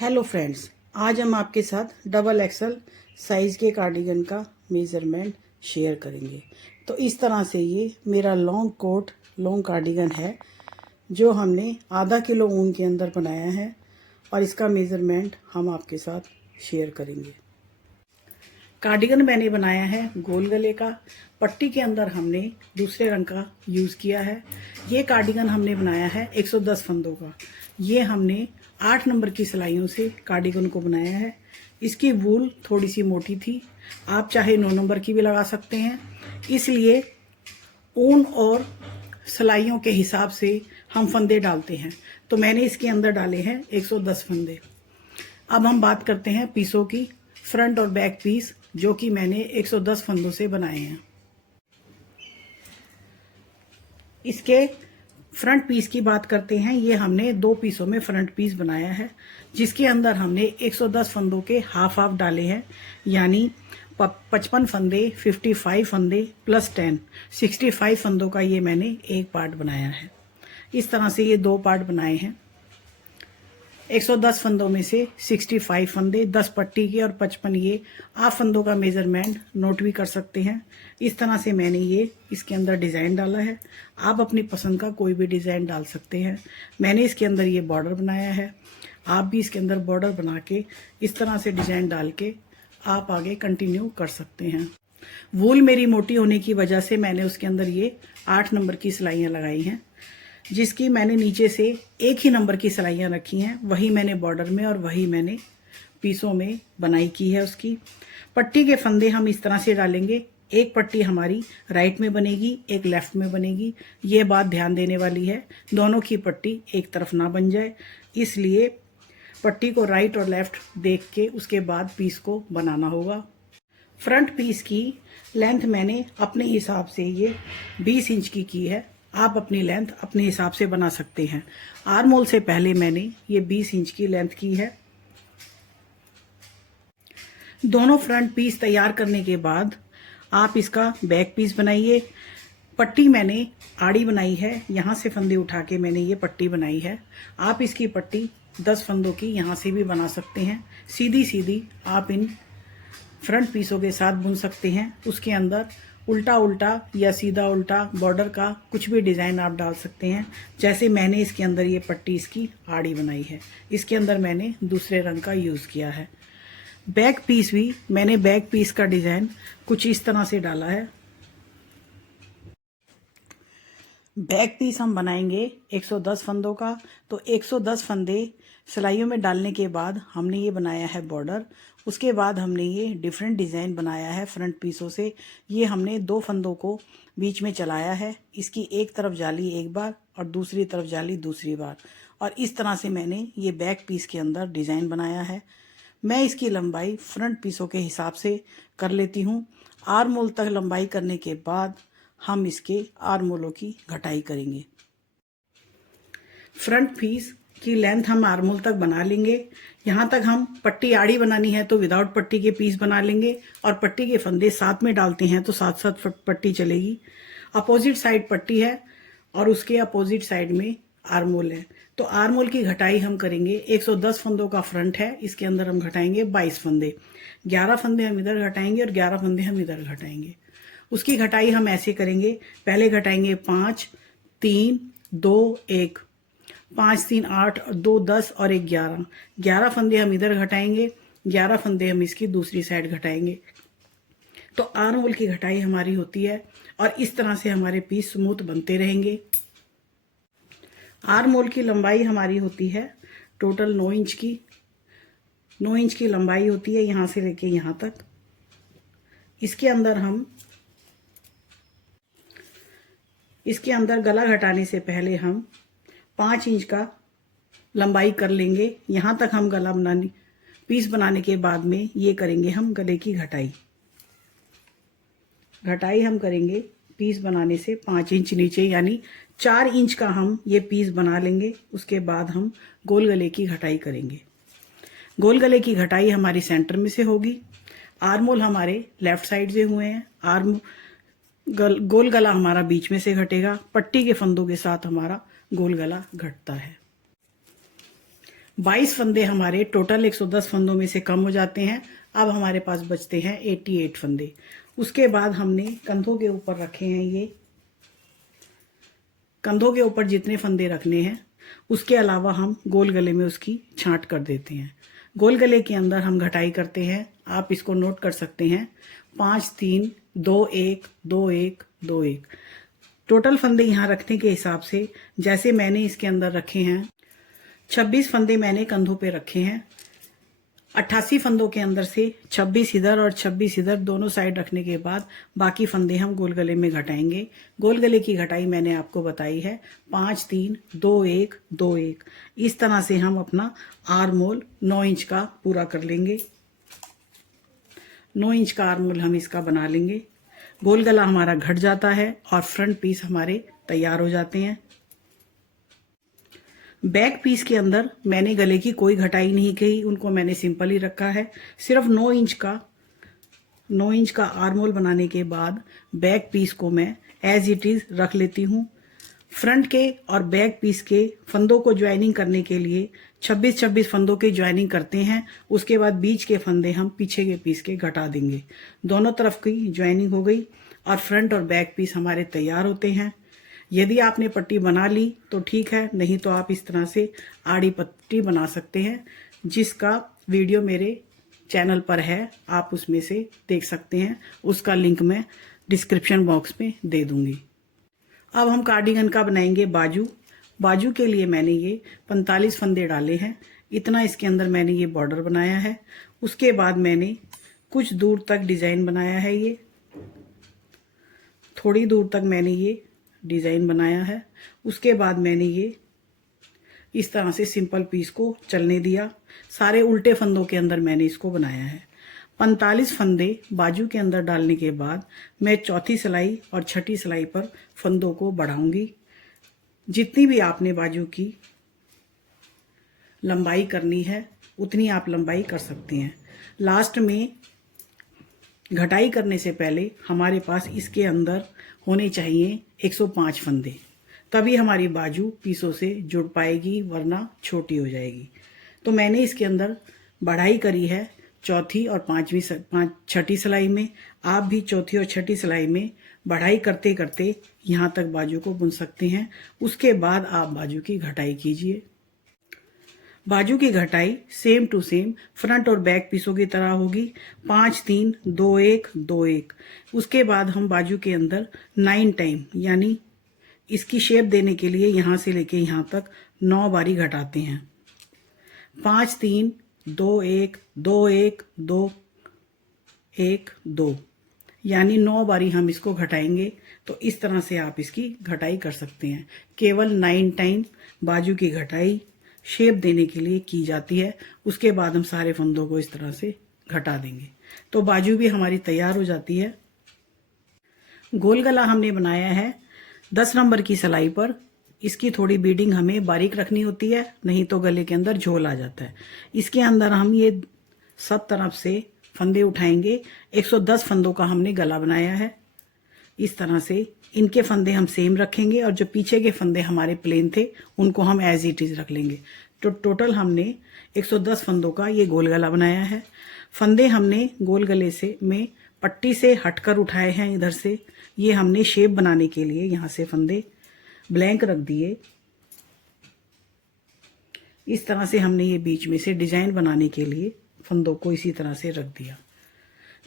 Hello friends, आज हम आपके साथ डबल एक्सल साइज़ के कार्डिगन का मेज़रमेंट शेयर करेंगे। तो इस तरह से ये मेरा लॉन्ग कोट लॉन्ग कार्डिगन है जो हमने आधा किलो ऊन के अंदर बनाया है और इसका मेज़रमेंट हम आपके साथ शेयर करेंगे। कार्डिगन मैंने बनाया है गोल गले का। पट्टी के अंदर हमने दूसरे रंग का यूज़ किया है। ये कार्डिगन हमने बनाया है 110 फंदों का। ये हमने 8 नंबर की सिलाइयों से कार्डिगन को बनाया है। इसकी वूल थोड़ी सी मोटी थी, आप चाहे 9 नंबर की भी लगा सकते हैं। इसलिए ऊन और सिलाइयों के हिसाब से हम फंदे डालते हैं, तो मैंने इसके अंदर डाले हैं 110 फंदे। अब हम बात करते हैं पीसों की। फ्रंट और बैक पीस जो कि मैंने 110 फंदों से बनाए हैं। इसके फ्रंट पीस की बात करते हैं। ये हमने 2 पीसों में फ्रंट पीस बनाया है, जिसके अंदर हमने 110 फंदों के हाफ हाफ डाले हैं, यानी 55 फंदे, 55 फंदे प्लस 10, 65 फंदों का ये मैंने एक पार्ट बनाया है। इस तरह से ये 2 पार्ट बनाए हैं। 110 फंदों में से 65 फंदे, 10 पट्टी के और 55 ये। आप फंदों का मेजरमेंट नोट भी कर सकते हैं। इस तरह से मैंने ये इसके अंदर डिज़ाइन डाला है। आप अपनी पसंद का कोई भी डिज़ाइन डाल सकते हैं। मैंने इसके अंदर ये बॉर्डर बनाया है। आप भी इसके अंदर बॉर्डर बना के इस तरह से डिज़ाइन डाल के आप आगे कंटिन्यू कर सकते हैं। वूल मेरी मोटी होने की वजह से मैंने उसके अंदर ये 8 नंबर की सिलाइयाँ लगाई हैं, जिसकी मैंने नीचे से एक ही नंबर की सिलाइयाँ रखी हैं। वही मैंने बॉर्डर में और वही मैंने पीसों में बनाई की है उसकी। पट्टी के फंदे हम इस तरह से डालेंगे, एक पट्टी हमारी राइट में बनेगी, एक लेफ्ट में बनेगी। ये बात ध्यान देने वाली है, दोनों की पट्टी एक तरफ ना बन जाए, इसलिए पट्टी को राइट और लेफ्ट देख के उसके बाद पीस को बनाना होगा। फ्रंट पीस की लेंथ मैंने अपने हिसाब से ये 20 इंच की है। आप अपनी लेंथ अपने हिसाब से बना सकते हैं। आर्म होल से पहले मैंने ये 20 इंच की लेंथ की है। दोनों फ्रंट पीस तैयार करने के बाद आप इसका बैक पीस बनाइए। पट्टी मैंने आड़ी बनाई है, यहाँ से फंदे उठा के मैंने ये पट्टी बनाई है। आप इसकी पट्टी 10 फंदों की यहाँ से भी बना सकते हैं। सीधी सीधी आप इन फ्रंट पीसों के साथ बुन सकते हैं। उसके अंदर उल्टा उल्टा या सीधा उल्टा बॉर्डर का कुछ भी डिज़ाइन आप डाल सकते हैं। जैसे मैंने इसके अंदर ये पट्टी इसकी आड़ी बनाई है, इसके अंदर मैंने दूसरे रंग का यूज़ किया है। बैक पीस भी मैंने बैक पीस का डिज़ाइन कुछ इस तरह से डाला है। बैक पीस हम बनाएंगे 110 फंदों का। तो 110 फंदे सिलाइयों में डालने के बाद हमने ये बनाया है बॉर्डर। उसके बाद हमने ये डिफरेंट डिज़ाइन बनाया है फ्रंट पीसों से। ये हमने 2 फंदों को बीच में चलाया है, इसकी एक तरफ जाली एक बार और दूसरी तरफ जाली दूसरी बार, और इस तरह से मैंने ये बैक पीस के अंदर डिज़ाइन बनाया है। मैं इसकी लंबाई फ्रंट पीसों के हिसाब से कर लेती हूँ। आर्म होल तक लंबाई करने के बाद हम इसके आर्म होलों की घटाई करेंगे। फ्रंट पीस की लेंथ हम आर्म होल तक बना लेंगे। यहाँ तक हम पट्टी आड़ी बनानी है तो विदाउट पट्टी के पीस बना लेंगे, और पट्टी के फंदे साथ में डालते हैं तो साथ साथ पट्टी चलेगी। अपोजिट साइड पट्टी है और उसके अपोजिट साइड में आर्म होल है, तो आर्म होल की घटाई हम करेंगे। 110 फंदों का फ्रंट है, इसके अंदर हम घटाएंगे 22 फंदे। 11 फंदे हम इधर घटाएंगे और 11 फंदे हम इधर घटाएंगे। उसकी घटाई हम ऐसे करेंगे, पहले घटाएंगे 5, 3, 2, 1, 5, 3, 8, 2, 10 और 1, 11। 11 फंदे हम इधर घटाएंगे, 11 फंदे हम इसकी दूसरी साइड घटाएंगे। तो आर्म होल की घटाई हमारी होती है, और इस तरह से हमारे पीस स्मूथ बनते रहेंगे। आर्म होल की लंबाई हमारी होती है टोटल 9 इंच की। 9 इंच की लंबाई होती है यहाँ से लेके यहाँ तक। इसके अंदर गला घटाने से पहले हम 5 इंच का लंबाई कर लेंगे। यहाँ तक हम गला बनाने पीस बनाने के बाद में ये करेंगे हम गले की घटाई। घटाई हम करेंगे पीस बनाने से 5 इंच नीचे, यानी 4 इंच का हम ये पीस बना लेंगे। उसके बाद हम गोल गले की घटाई करेंगे। गोल गले की घटाई हमारी सेंटर में से होगी। आर्म होल हमारे लेफ्ट साइड से हुए हैं। गोल गला हमारा बीच में से घटेगा। पट्टी के फंदों के साथ हमारा गोल गला घटता है। 22 फंदे हमारे टोटल 110 फंदों में से कम हो जाते हैं। अब हमारे पास बचते हैं 88 फंदे। उसके बाद हमने कंधों के ऊपर रखे हैं, ये कंधों के ऊपर जितने फंदे रखने हैं उसके अलावा हम गोल गले में उसकी छांट कर देते हैं। गोल गले के अंदर हम घटाई करते हैं, आप इसको नोट कर सकते हैं, 5 3 2 1 2 1 2 1। टोटल फंदे यहाँ रखने के हिसाब से जैसे मैंने इसके अंदर रखे हैं, 26 फंदे मैंने कंधों पे रखे हैं। 88 फंदों के अंदर से 26 इधर और 26 इधर दोनों साइड रखने के बाद बाकी फंदे हम गोल गले में घटाएंगे। गोल गले की घटाई मैंने आपको बताई है 5 3 2 1 2 1। इस तरह से हम अपना आर्म होल 9 इंच का पूरा कर लेंगे। 9 इंच का आर्म होल हम इसका बना लेंगे। गोल गला हमारा घट जाता है और फ्रंट पीस हमारे तैयार हो जाते हैं। बैक पीस के अंदर मैंने गले की कोई घटाई नहीं की, उनको मैंने सिंपल ही रखा है। सिर्फ 9 इंच का आर्म होल बनाने के बाद बैक पीस को मैं एज इट इज रख लेती हूँ। फ्रंट के और बैक पीस के फंदों को ज्वाइनिंग करने के लिए 26 फंदों की ज्वाइनिंग करते हैं। उसके बाद बीच के फंदे हम पीछे के पीस के घटा देंगे। दोनों तरफ की ज्वाइनिंग हो गई और फ्रंट और बैक पीस हमारे तैयार होते हैं। यदि आपने पट्टी बना ली तो ठीक है, नहीं तो आप इस तरह से आड़ी पट्टी बना सकते हैं, जिसका वीडियो मेरे चैनल पर है, आप उसमें से देख सकते हैं। उसका लिंक मैं डिस्क्रिप्शन बॉक्स में दे दूंगी। अब हम कार्डिगन का बनाएंगे बाजू। बाजू के लिए मैंने ये 45 फंदे डाले हैं। इतना इसके अंदर मैंने ये बॉर्डर बनाया है। उसके बाद मैंने कुछ दूर तक डिजाइन बनाया है, ये थोड़ी दूर तक मैंने ये डिजाइन बनाया है। उसके बाद मैंने ये इस तरह से सिंपल पीस को चलने दिया। सारे उल्टे फंदों के अंदर मैंने इसको बनाया है। 45 फंदे बाजू के अंदर डालने के बाद मैं चौथी सिलाई और छठी सिलाई पर फंदों को बढ़ाऊंगी। जितनी भी आपने बाजू की लंबाई करनी है उतनी आप लंबाई कर सकते हैं। लास्ट में घटाई करने से पहले हमारे पास इसके अंदर होने चाहिए 105 फंदे, तभी हमारी बाजू पीसों से जुड़ पाएगी, वरना छोटी हो जाएगी। तो मैंने इसके अंदर बढ़ाई करी है चौथी और छठी सिलाई में। आप भी चौथी और छठी सिलाई में बढ़ाई करते करते यहाँ तक बाजू को बुन सकते हैं। उसके बाद आप बाजू की घटाई कीजिए। बाजू की घटाई सेम टू सेम फ्रंट और बैक पीसों की तरह होगी, 5 3 2 1 2 1। उसके बाद हम बाजू के अंदर 9 टाइम, यानी इसकी शेप देने के लिए यहाँ से लेके यहाँ तक 9 बारी घटाते हैं। 5 3 2 1 2 1 2 1 2, यानी 9 बारी हम इसको घटाएंगे। तो इस तरह से आप इसकी घटाई कर सकते हैं। केवल 9 टाइम बाजू की घटाई शेप देने के लिए की जाती है। उसके बाद हम सारे फंदों को इस तरह से घटा देंगे तो बाजू भी हमारी तैयार हो जाती है। गोल गला हमने बनाया है 10 नंबर की सिलाई पर। इसकी थोड़ी बीडिंग हमें बारीक रखनी होती है, नहीं तो गले के अंदर झोल आ जाता है। इसके अंदर हम ये सब तरफ से फंदे उठाएंगे। 110 फंदों का हमने गला बनाया है। इस तरह से इनके फंदे हम सेम रखेंगे और जो पीछे के फंदे हमारे प्लेन थे उनको हम एज इट इज रख लेंगे। तो टोटल हमने 110 फंदों का ये गोल गला बनाया है। फंदे हमने गोल गले से में पट्टी से हटकर उठाए हैं इधर से। ये हमने शेप बनाने के लिए यहाँ से फंदे ब्लैंक रख दिए। इस तरह से हमने ये बीच में से डिजाइन बनाने के लिए फंदों को इसी तरह से रख दिया।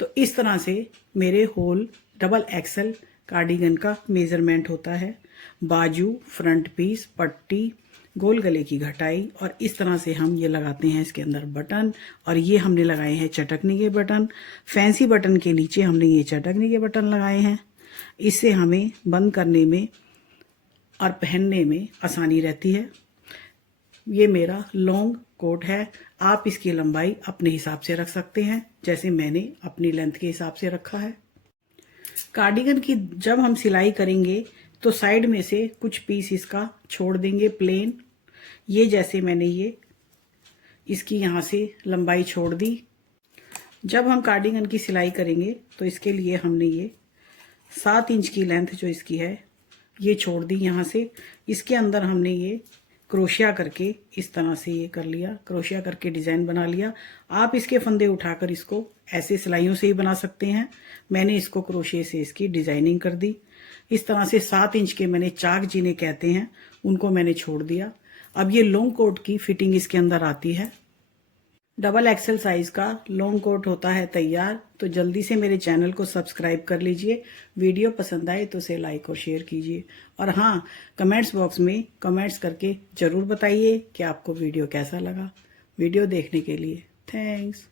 तो इस तरह से मेरे होल डबल एक्सल कार्डिगन का मेजरमेंट होता है। बाजू, फ्रंट पीस, पट्टी, गोल गले की घटाई, और इस तरह से हम ये लगाते हैं इसके अंदर बटन। और ये हमने लगाए हैं चटकने के बटन। फैंसी बटन के नीचे हमने ये चटकने के बटन लगाए हैं। इससे हमें बंद करने में और पहनने में आसानी रहती है। ये मेरा लॉन्ग कोट है। आप इसकी लंबाई अपने हिसाब से रख सकते हैं, जैसे मैंने अपनी लेंथ के हिसाब से रखा है। कार्डिगन की जब हम सिलाई करेंगे तो साइड में से कुछ पीस इसका छोड़ देंगे प्लेन। ये जैसे मैंने ये इसकी यहाँ से लंबाई छोड़ दी। जब हम कार्डिगन की सिलाई करेंगे तो इसके लिए हमने ये 7 इंच की लेंथ जो इसकी है ये छोड़ दी यहाँ से। इसके अंदर हमने ये क्रोशिया करके इस तरह से ये कर लिया, क्रोशिया करके डिजाइन बना लिया। आप इसके फंदे उठाकर इसको ऐसे सिलाइयों से ही बना सकते हैं। मैंने इसको क्रोशिया से इसकी डिजाइनिंग कर दी। इस तरह से 7 इंच के मैंने चाक जिन्हें कहते हैं उनको मैंने छोड़ दिया। अब ये लॉन्ग कोट की फिटिंग इसके अंदर आती है। डबल एक्सेल साइज का लॉन्ग कोट होता है तैयार। तो जल्दी से मेरे चैनल को सब्सक्राइब कर लीजिए। वीडियो पसंद आए तो उसे लाइक और शेयर कीजिए। और हाँ, कमेंट्स बॉक्स में कमेंट्स करके जरूर बताइए कि आपको वीडियो कैसा लगा। वीडियो देखने के लिए थैंक्स।